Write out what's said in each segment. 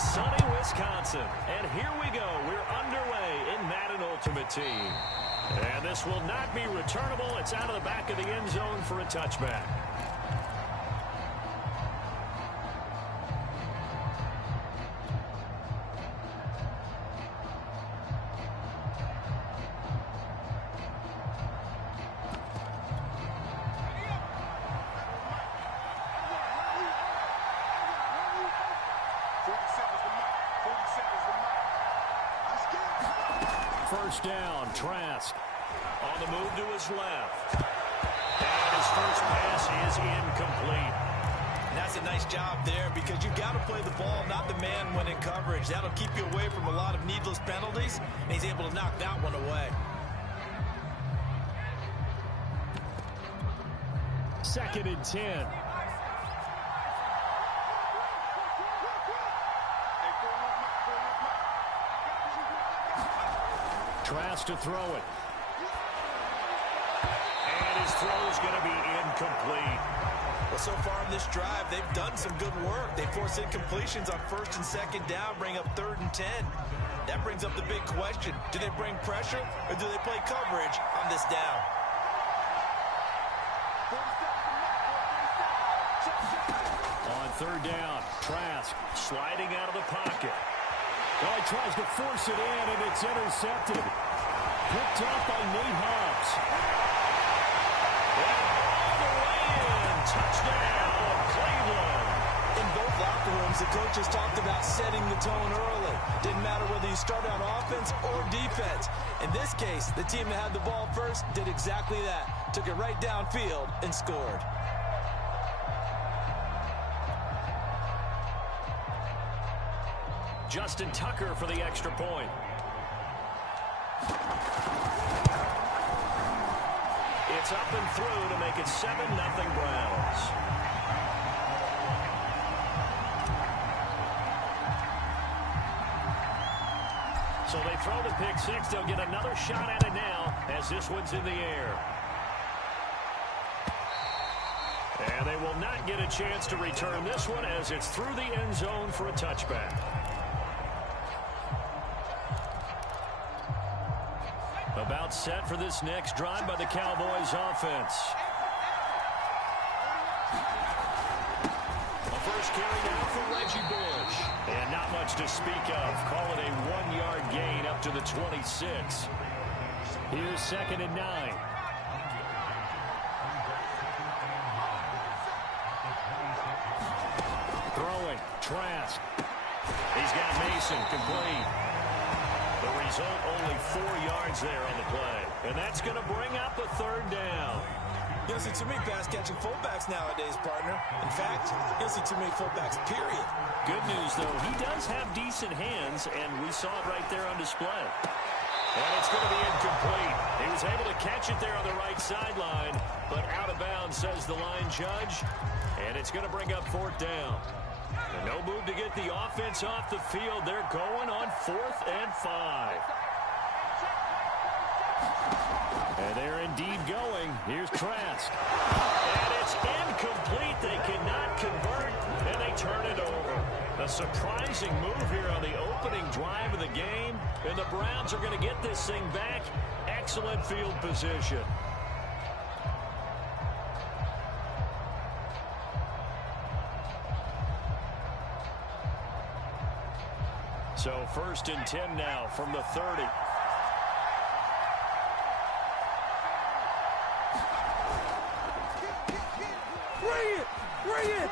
sunny Wisconsin. And here we go. We're underway in Madden Ultimate Team. And this will not be returnable. It's out of the back of the end zone for a touchback. First down, Trask. On the move to his left. And his first pass is incomplete. And that's a nice job there because you've got to play the ball, not the man when in coverage. That'll keep you away from a lot of needless penalties, and he's able to knock that one away. Second and 10. Trask to throw it. And his throw is going to be incomplete. Well, so far in this drive, they've done some good work. They force incompletions on first and second down, bring up 3rd and 10. That brings up the big question. Do they bring pressure or do they play coverage on this down? On 3rd down, Trask sliding out of the pocket. Oh, he tries to force it in, and it's intercepted. Picked off by Nate Hobbs. And all the way in. Touchdown, Cleveland. In both locker rooms, the coaches talked about setting the tone early. Didn't matter whether you start on offense or defense. In this case, the team that had the ball first did exactly that. Took it right downfield and scored. Justin Tucker for the extra point. It's up and through to make it 7-0 Browns. So they throw the pick six. They'll get another shot at it now as this one's in the air. And they will not get a chance to return this one as it's through the end zone for a touchback. About set for this next drive by the Cowboys offense. A first carry now for Reggie Bush. And not much to speak of. Call it a 1-yard gain up to the 26. Here's 2nd and 9. Throwing, Trask. He's got Mason complete. The result, only 4 yards there on the play. And that's going to bring up a 3rd down. You don't see too many pass-catching fullbacks nowadays, partner. In fact, you don't see too many fullbacks, period. Good news, though. He does have decent hands, and we saw it right there on display. And it's going to be incomplete. He was able to catch it there on the right sideline, but out of bounds, says the line judge. And it's going to bring up 4th down. And no move to get the offense off the field. They're going on 4th and 5. And they're indeed going. Here's Trask. And it's incomplete. They cannot convert, and they turn it over. A surprising move here on the opening drive of the game. And the Browns are going to get this thing back. Excellent field position. So 1st and 10 now from the 30. Bring it!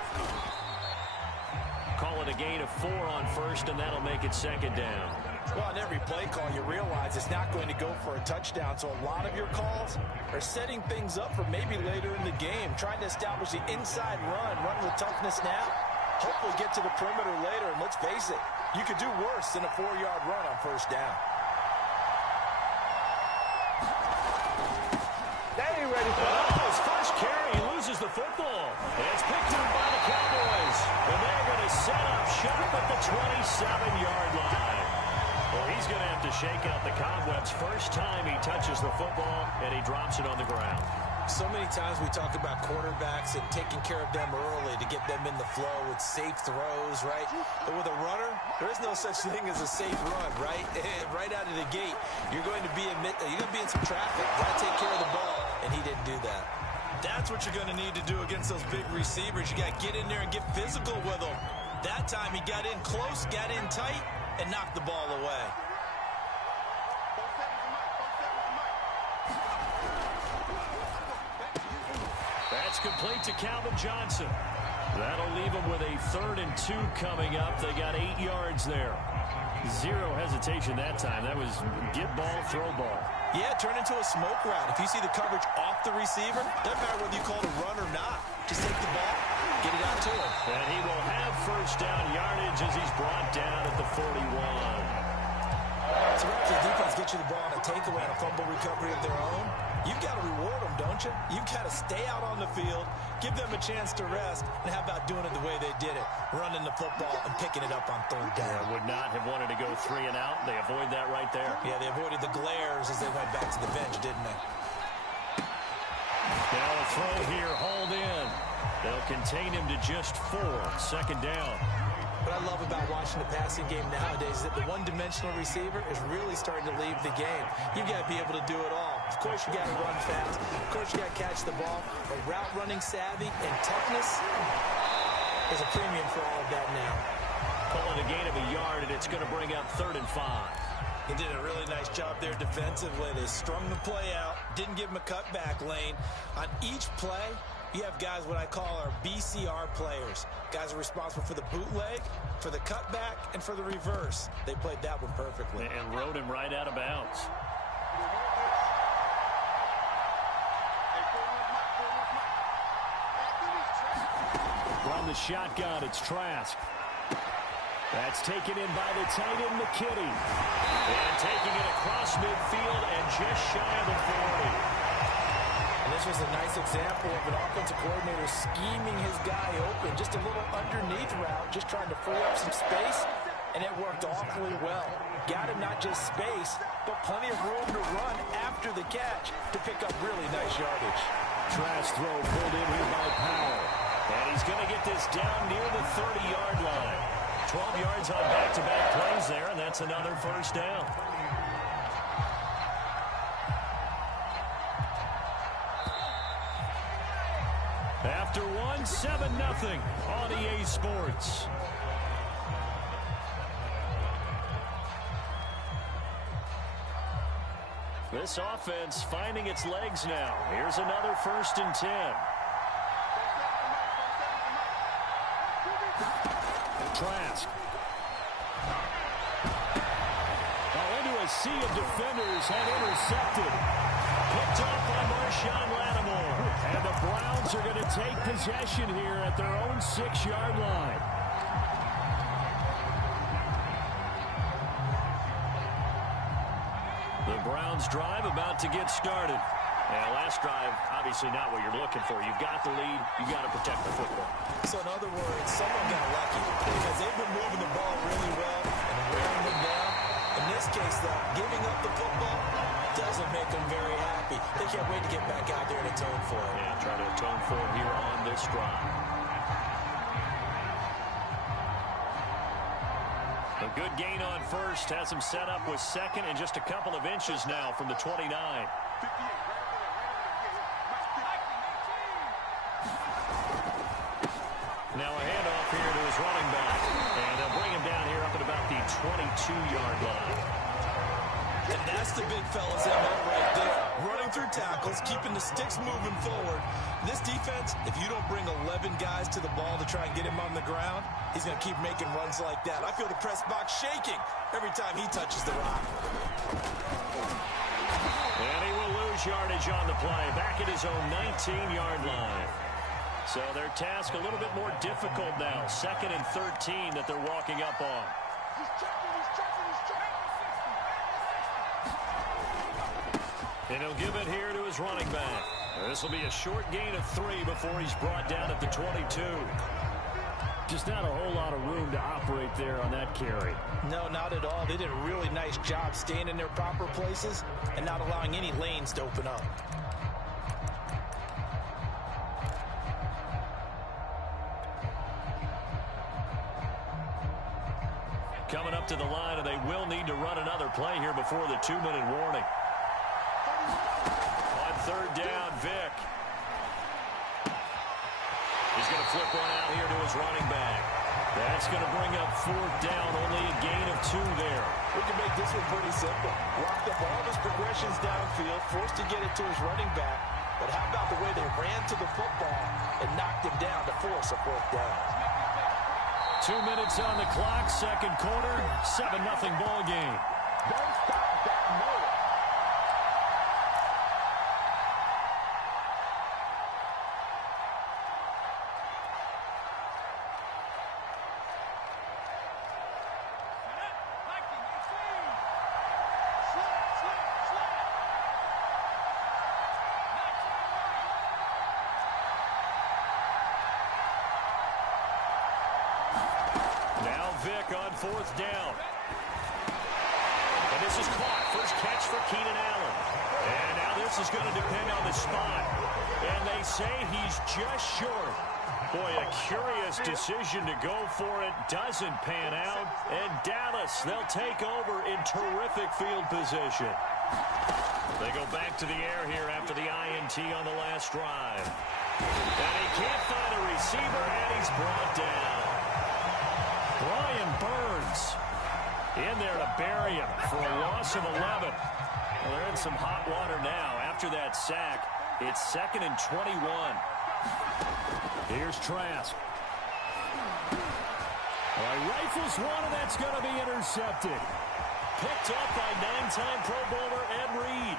Call it a gain of 4 on 1st, and that'll make it 2nd down. Well, on every play call, you realize it's not going to go for a touchdown. So a lot of your calls are setting things up for maybe later in the game, trying to establish the inside run with toughness now. Hopefully get to the perimeter later, and let's face it, you could do worse than a 4-yard run on 1st down. They ain't ready for that. Oh, his first carry, he loses the football. And it's picked up by the Cowboys. And they're going to set up shop at the 27-yard line. Well, he's going to have to shake out the cobwebs first time he touches the football, and he drops it on the ground. So many times we talk about quarterbacks and taking care of them early to get them in the flow with safe throws, right? But with a runner, There is no such thing as a safe run, right? Right out of the gate, you're going to be in some traffic. Got to take care of the ball, and he didn't do that. That's what you're going to need to do against those big receivers. You got to get in there and get physical with them. That time he got in close, got in tight, and knocked the ball away. That's complete to Calvin Johnson. That'll leave them with a 3rd and 2 coming up. They got 8 yards there. Zero hesitation that time. That was get ball, throw ball. Yeah, turn into a smoke route. If you see the coverage off the receiver, doesn't matter whether you call it a run or not. Just take the ball, get it out to him. And he will have first down yardage as he's brought down at the 41. So after the defense gets you the ball on a takeaway and a fumble recovery of their own, you've got to reward them, don't you? You've got to stay out on the field, give them a chance to rest, and how about doing it the way they did it, running the football and picking it up on 3rd down. Yeah, would not have wanted to go 3 and out. They avoid that right there. Yeah, they avoided the glares as they went back to the bench, didn't they? Now a throw here, hauled in. They'll contain him to just 4. 2nd down. What I love about watching the passing game nowadays is that the one-dimensional receiver is really starting to leave the game. You've got to be able to do it all. Of course, you got to run fast. Of course, you got to catch the ball. But route running savvy and toughness is a premium for all of that now. Calling a gain of a yard, and it's going to bring up 3rd and 5. He did a really nice job there defensively. They strung the play out, didn't give him a cutback lane. On each play, you have guys what I call our BCR players. Guys are responsible for the bootleg, for the cutback, and for the reverse. They played that one perfectly. And rode him right out of bounds. From the shotgun, it's Trask. That's taken in by the tight end, McKinney. And taking it across midfield and just shy of the 40. And this was a nice example of an offensive coordinator scheming his guy open. Just a little underneath route, just trying to free up some space, and it worked awfully well. Got him not just space, but plenty of room to run after the catch to pick up really nice yardage. Trask throw pulled in here by Powell. And he's going to get this down near the 30-yard line. 12 yards on back-to-back plays there, and that's another first down. After one, 7-0 on EA Sports. This offense finding its legs now. Here's another 1st and 10. Trask. Into a sea of defenders and intercepted. Picked off by Marshawn Lattimore. And the Browns are going to take possession here at their own 6-yard line. The Browns drive about to get started. And last drive, obviously not what you're looking for. You've got the lead. You've got to protect the football. So in other words, someone got lucky because they've been moving the ball really well and wearing them down. In this case, though, giving up the football doesn't make them very happy. They can't wait to get back out there and atone for it. Yeah, try to atone for it here on this drive. A good gain on first has him set up with 2nd and just a couple of inches now from the 29. Now a handoff here to his running back. And they'll bring him down here up at about the 22-yard line. And that's the big fella's MO right there. Running through tackles, keeping the sticks moving forward. This defense, if you don't bring 11 guys to the ball to try and get him on the ground, he's going to keep making runs like that. I feel the press box shaking every time he touches the rock. And he will lose yardage on the play. Back at his own 19-yard line. So their task a little bit more difficult now. 2nd and 13 that they're walking up on. And he'll give it here to his running back. This will be a short gain of 3 before he's brought down at the 22. Just not a whole lot of room to operate there on that carry. No, not at all. They did a really nice job staying in their proper places and not allowing any lanes to open up. coming up to the line, and they will need to run another play here before the 2-minute warning. On third down, Vick. He's going to flip one out here to his running back. That's going to bring up fourth down, only a gain of 2 there. We can make this one pretty simple. Locked up all his progressions downfield, forced to get it to his running back. But how about the way they ran to the football and knocked him down to force a fourth down? 2 minutes on the clock, second quarter, 7-0 ball game. Don't stop that motor. Vick on fourth down. And this is caught. First catch for Keenan Allen. And now this is going to depend on the spot. And they say he's just short. Boy, a curious decision to go for it. Doesn't pan out. And Dallas, they'll take over in terrific field position. They go back to the air here after the INT on the last drive. And he can't find a receiver, and he's brought down. Brian Burns in there to bury him for a loss of 11. Well, they're in some hot water now. After that sack, it's 2nd and 21. Here's Trask. All right, rifles one, and that's going to be intercepted. Picked up by 9-time Pro Bowler Ed Reed.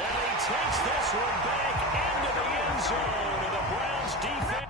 And he takes this one back into the end zone, and the Browns defense.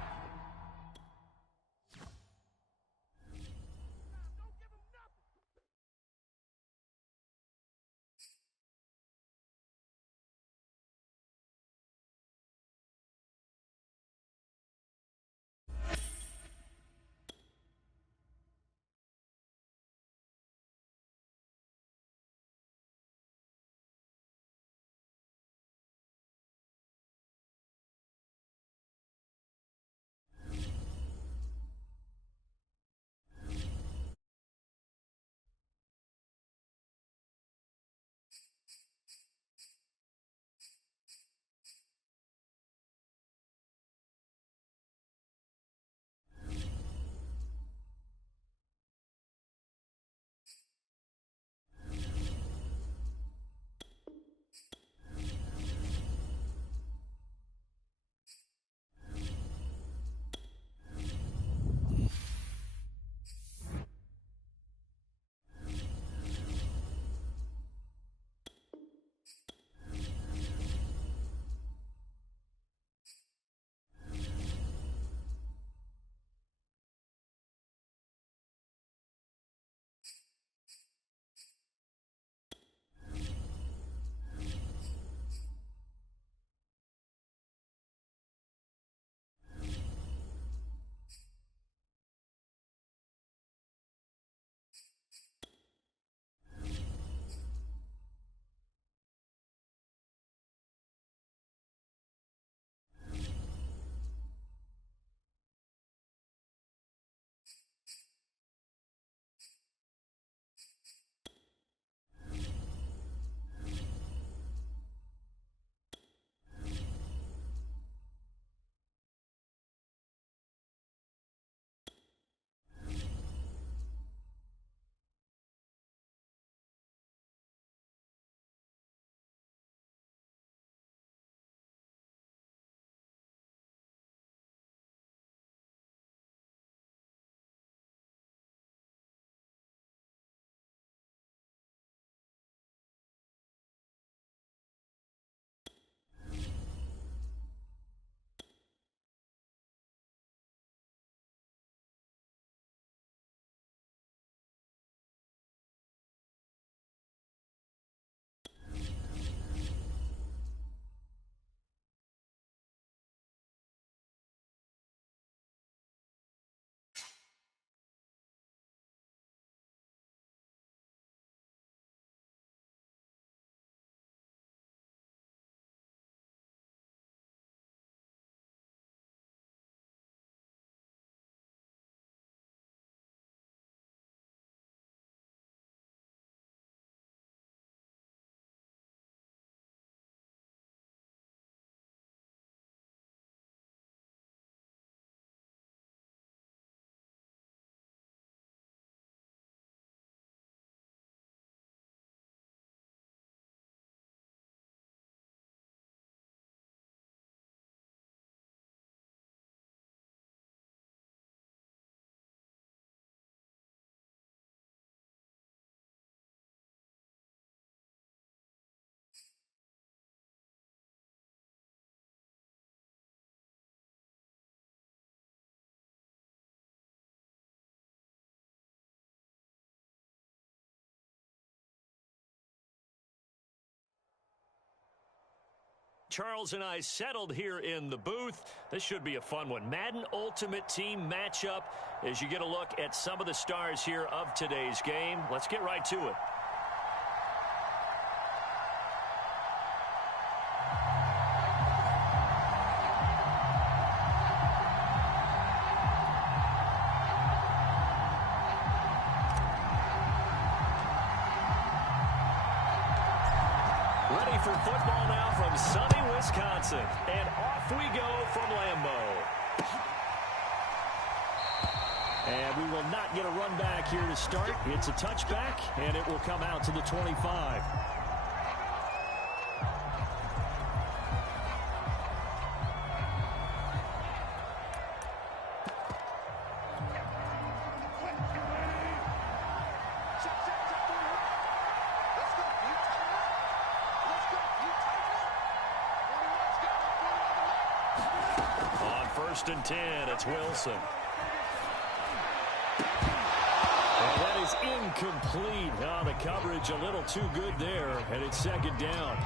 Charles and I settled here in the booth. This should be a fun one. Madden Ultimate Team matchup as you get a look at some of the stars here of today's game. Let's get right to it. Ready for football now from sunny Wisconsin. And off we go from Lambeau. And we will not get a run back here to start. It's a touchback, and it will come out to the 25. First and 10, it's Wilson. Well, that is incomplete. Oh, the coverage a little too good there, and it's second down.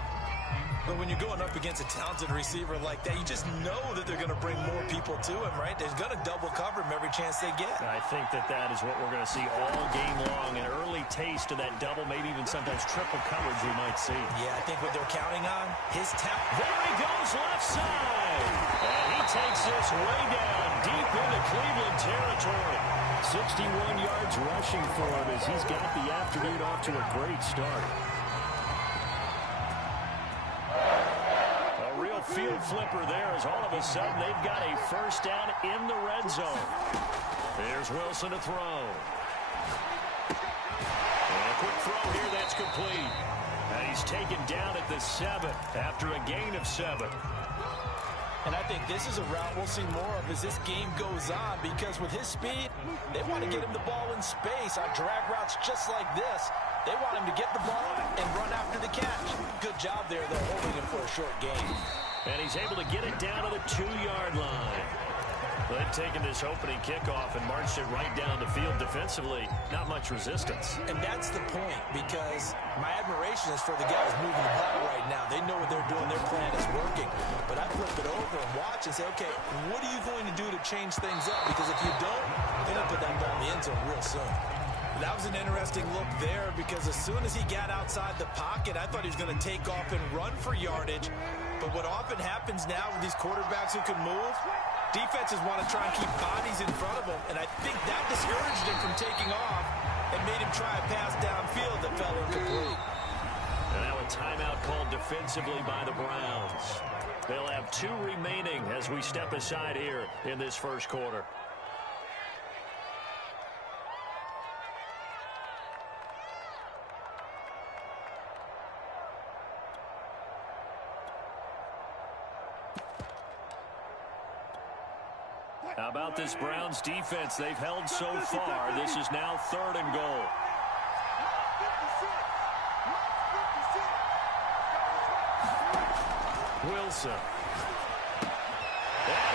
But when you're going up against a talented receiver like that, you just know that they're going to bring more people to him, right? They're going to double cover him every chance they get. I think that is what we're going to see all game long. An early taste of that double, maybe even sometimes triple coverage we might see. Yeah, I think what they're counting on, his talent. There he goes, left side. And he takes this way down, deep into Cleveland territory. 61 yards rushing for him as he's got the afternoon off to a great start. Field flipper there as all of a sudden they've got a first down in the red zone. There's Wilson to throw. And a quick throw here, that's complete. And he's taken down at the 7 after a gain of 7. And I think this is a route we'll see more of as this game goes on, because with his speed, they want to get him the ball in space on drag routes just like this. They want him to get the ball and run after the catch. Good job there, though, holding him for a short gain. And he's able to get it down to the 2-yard line. They've taken this opening kickoff and marched it right down the field defensively. Not much resistance. And that's the point, because my admiration is for the guys moving the ball right now. They know what they're doing. Their plan is working. But I flip it over and watch and say, okay, what are you going to do to change things up? Because if you don't, they're going to put that ball in the end zone real soon. That was an interesting look there, because as soon as he got outside the pocket, I thought he was going to take off and run for yardage. But what often happens now with these quarterbacks who can move, defenses want to try and keep bodies in front of them, and I think that discouraged him from taking off and made him try a pass downfield that fell incomplete. And now a timeout called defensively by the Browns. They'll have 2 remaining as we step aside here in this first quarter. How about this Browns defense they've held so far? This is now 3rd and goal. Wilson. And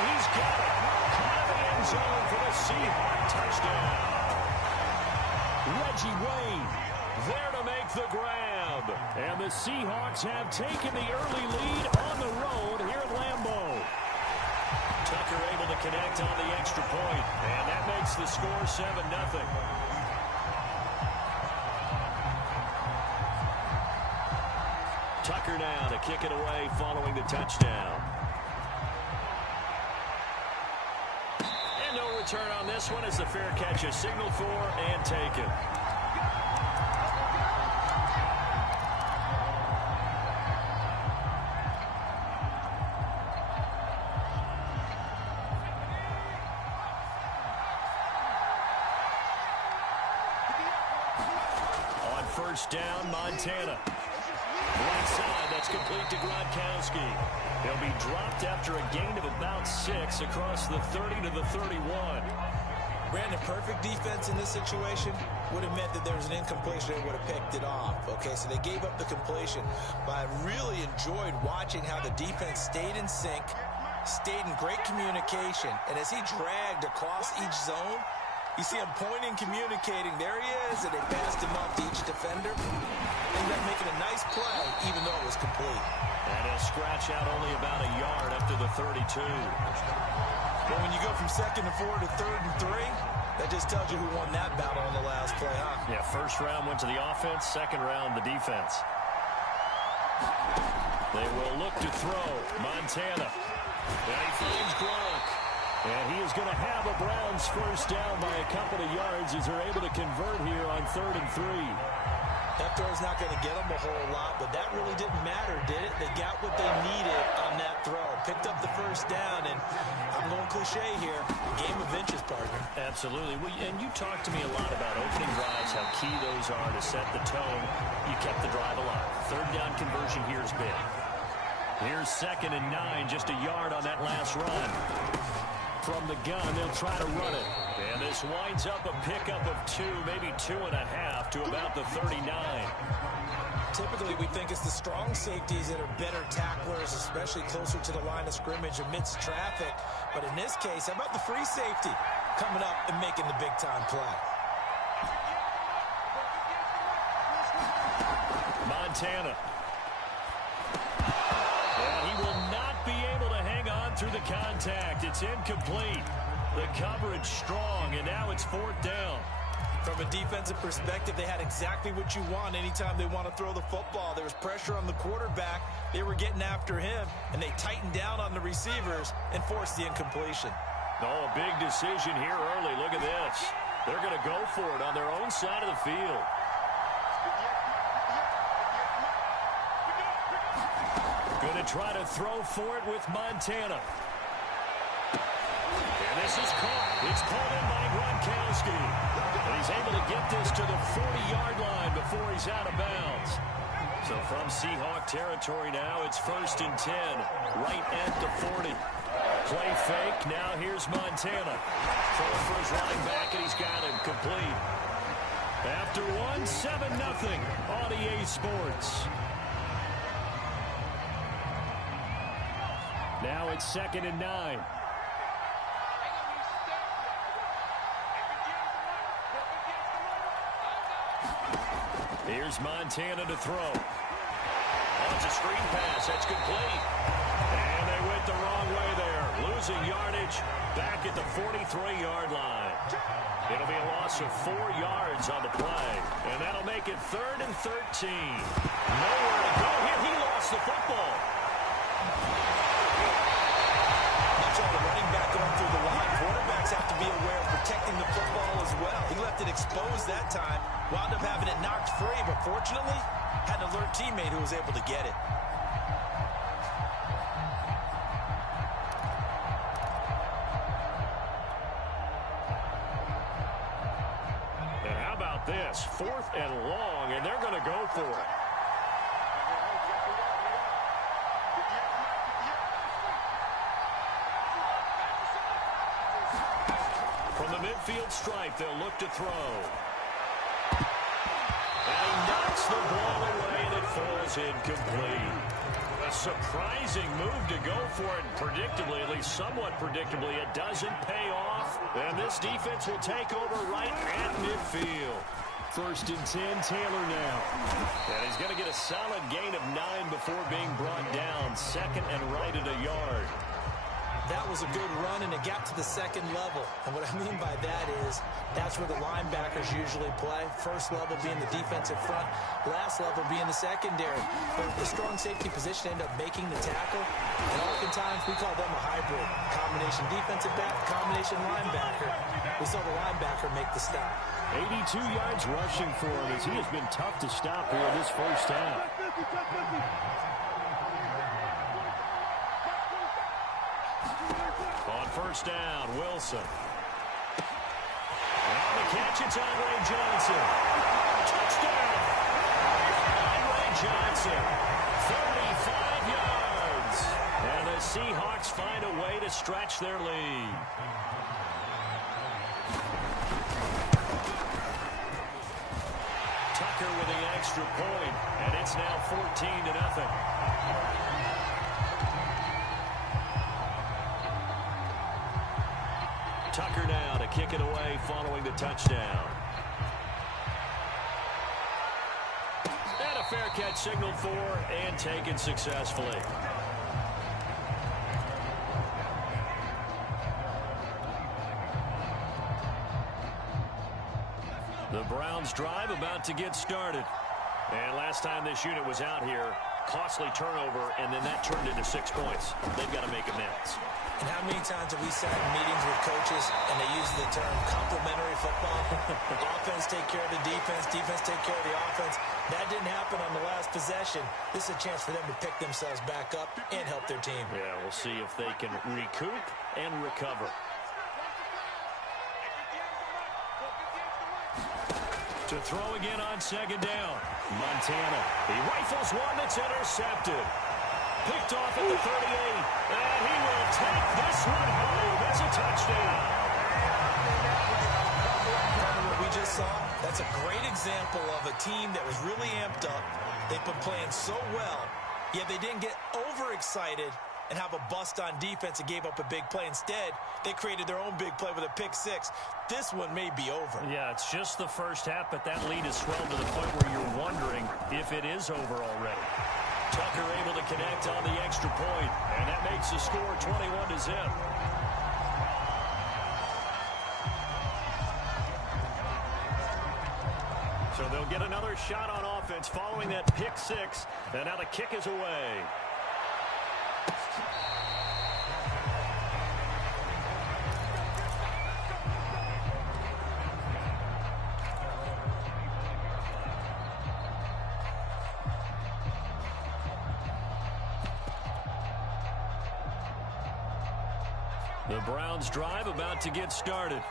he's got it. Out of the end zone for the Seahawks touchdown. Reggie Wayne there to make the grab. And the Seahawks have taken the early lead on the road here at Lambeau. Tucker able to connect on the extra point, and that makes the score 7-0. Tucker now to kick it away following the touchdown. And no return on this one as the fair catch is signaled for and taken. First down, Montana. Right side, that's complete to Gronkowski. He'll be dropped after a gain of about 6 across the 30 to the 31. Brandon, perfect defense in this situation would have meant that there was an incompletion. They would have picked it off. Okay, so they gave up the completion. But I really enjoyed watching how the defense stayed in sync, stayed in great communication, and as he dragged across each zone, You see him pointing, communicating. There he is, and they passed him up to each defender. Ended up making a nice play, even though it was complete. And he'll scratch out only about a yard up to the 32. Well, when you go from 2nd and 4 to 3rd and 3, that just tells you who won that battle on the last play, huh? Yeah, first round went to the offense, second round the defense. They will look to throw. Montana. And he finds Gronk. And he is going to have a Browns first down by a couple of yards as they're able to convert here on 3rd and 3. That throw's not going to get them a whole lot, but that really didn't matter, did it? They got what they needed on that throw. Picked up the first down, and I'm going cliche here, game of inches, partner. Absolutely. Well, and you talked to me a lot about opening drives, how key those are to set the tone. You kept the drive alive. Third down conversion here is big. Here's 2nd and 9, just a yard on that last run. From the gun, they'll try to run it. And this winds up a pickup of 2, maybe 2.5 to about the 39. Typically, we think it's the strong safeties that are better tacklers, especially closer to the line of scrimmage amidst traffic. But in this case, how about the free safety coming up and making the big-time play? Montana. And he will not be able to hang on through the contact. It's incomplete. The coverage strong, and now it's 4th down. From a defensive perspective, they had exactly what you want anytime they want to throw the football. There was pressure on the quarterback. They were getting after him, and they tightened down on the receivers and forced the incompletion. Oh, a big decision here early. Look at this. They're going to go for it on their own side of the field. Going to try to throw for it with Montana. And this is caught. It's pulled in by Gronkowski. And he's able to get this to the 40-yard line before he's out of bounds. So from Seahawk territory now, it's 1st and 10, right at the 40. Play fake. Now here's Montana. Throw for his running back, and he's got him complete. After one, 7-0 on EA Sports. Now it's 2nd and 9. Here's Montana to throw. Oh, it's a screen pass. That's complete. And they went the wrong way there. Losing yardage back at the 43-yard line. It'll be a loss of 4 yards on the play. And that'll make it 3rd and 13. Nowhere to go here. He lost the football. The running back going through the line. Quarterbacks have to be aware of protecting the football as well. He left it exposed that time. Wound up having it knocked free, but fortunately, had an alert teammate who was able to get it. And how about this? 4th and long, and they're going to go for it. From the midfield stripe, they'll look to throw. And he knocks the ball away, and it falls incomplete. A surprising move to go for it, predictably, at least somewhat predictably. It doesn't pay off, and this defense will take over right at midfield. 1st and 10, Taylor now. And he's going to get a solid gain of 9 before being brought down. 2nd and right at a yard. That was a good run, and it got to the 2nd level. And what I mean by that is that's where the linebackers usually play. First level being the defensive front, last level being the secondary. But the strong safety position ended up making the tackle. And oftentimes we call them a hybrid. Combination defensive back, combination linebacker. We saw the linebacker make the stop. 82 yards rushing for him as he has been tough to stop here this first half. On 1st down, Wilson. On the catch, it's Andre Johnson. Touchdown! Andre Johnson, 35 yards. And the Seahawks find a way to stretch their lead. Tucker with the extra point, and it's now 14-0. Tucker now to kick it away following the touchdown. And a fair catch signaled for and taken successfully. The Browns drive about to get started. And last time this unit was out here, costly turnover, and then that turned into 6 points. They've got to make amends. And how many times have we sat in meetings with coaches and they use the term complementary football? Offense take care of the defense, defense take care of the offense. That didn't happen on the last possession. This is a chance for them to pick themselves back up and help their team. Yeah, we'll see if they can recoup and recover. To throw again on second down. Montana. He rifles one that's intercepted. Picked off at the 38. And he will take this one home. That's a touchdown. What we just saw, that's a great example of a team that was really amped up. They've been playing so well, yet they didn't get overexcited and have a bust on defense and gave up a big play. Instead, they created their own big play with a pick six. This one may be over. Yeah, it's just the first half, but that lead has swelled to the point where you're wondering if it is over already. Tucker able to connect on the extra point, and that makes the score 21-0. So they'll get another shot on offense following that pick six, and now the kick is away. The Browns drive about to get started.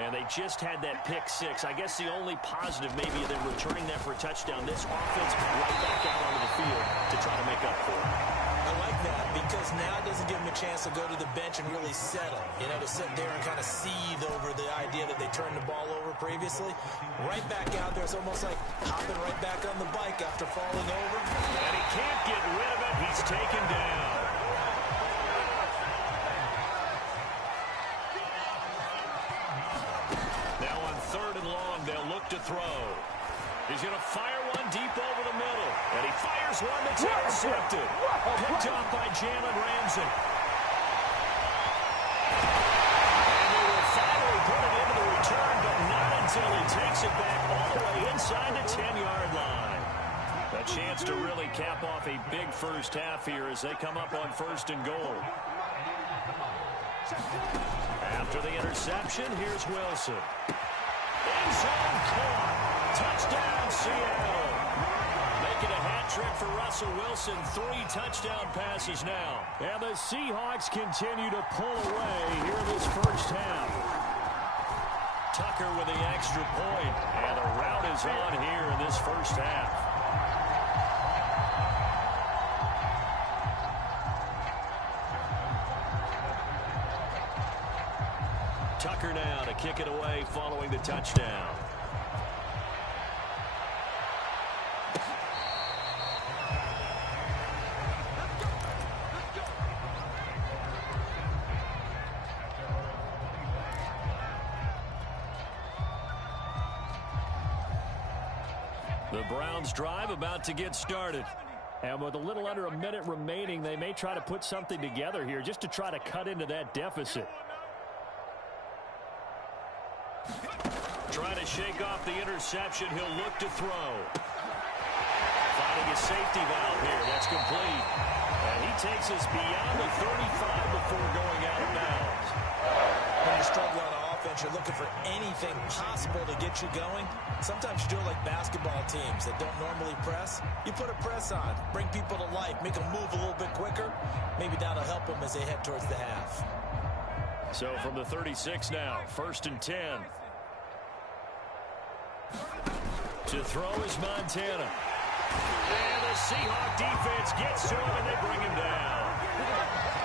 And they just had that pick six. I guess the only positive maybe of them returning that for a touchdown. This offense right back out onto the field to try to make up for it. I like that because now it doesn't give them a chance to go to the bench and really settle. You know, to sit there and kind of seethe over the idea that they turned the ball over previously. Right back out there, it's almost like hopping right back on the bike after falling over. And he can't get rid of it. He's taken down. To throw. He's going to fire one deep over the middle. And he fires one that's intercepted. Picked off by Jalen Ramsey. And they will finally put it into the return, but not until he takes it back all the way inside the 10-yard line. A chance to really cap off a big first half here as they come up on 1st and goal. After the interception, here's Wilson. End zone caught. Touchdown, Seattle. Making a hat trick for Russell Wilson. 3 touchdown passes now. And the Seahawks continue to pull away here in this first half. Tucker with the extra point. And the route is on here in this first half. Tucker now to kick it away following the touchdown. The Browns drive about to get started. And with a little under a minute remaining, they may try to put something together here just to try to cut into that deficit. Trying to shake off the interception. He'll look to throw. Finding a safety valve here. That's complete. And he takes us beyond the 35 before going out of bounds. When you struggle on offense, you're looking for anything possible to get you going. Sometimes you do it like basketball teams that don't normally press. You put a press on, bring people to life, make them move a little bit quicker. Maybe that'll help them as they head towards the half. So from the 36 now, 1st and 10. To throw is Montana. And the Seahawk defense gets to him, and they bring him down.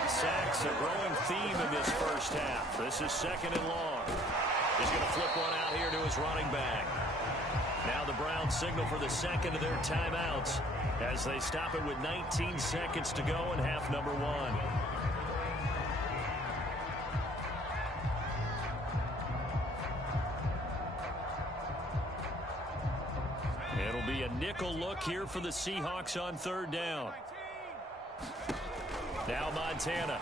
Sacks, a growing theme in this first half. This is 2nd and long. He's going to flip one out here to his running back. Now the Browns signal for the second of their timeouts as they stop it with 19 seconds to go in half number 1. It'll be a nickel look here for the Seahawks on third down. Now Montana.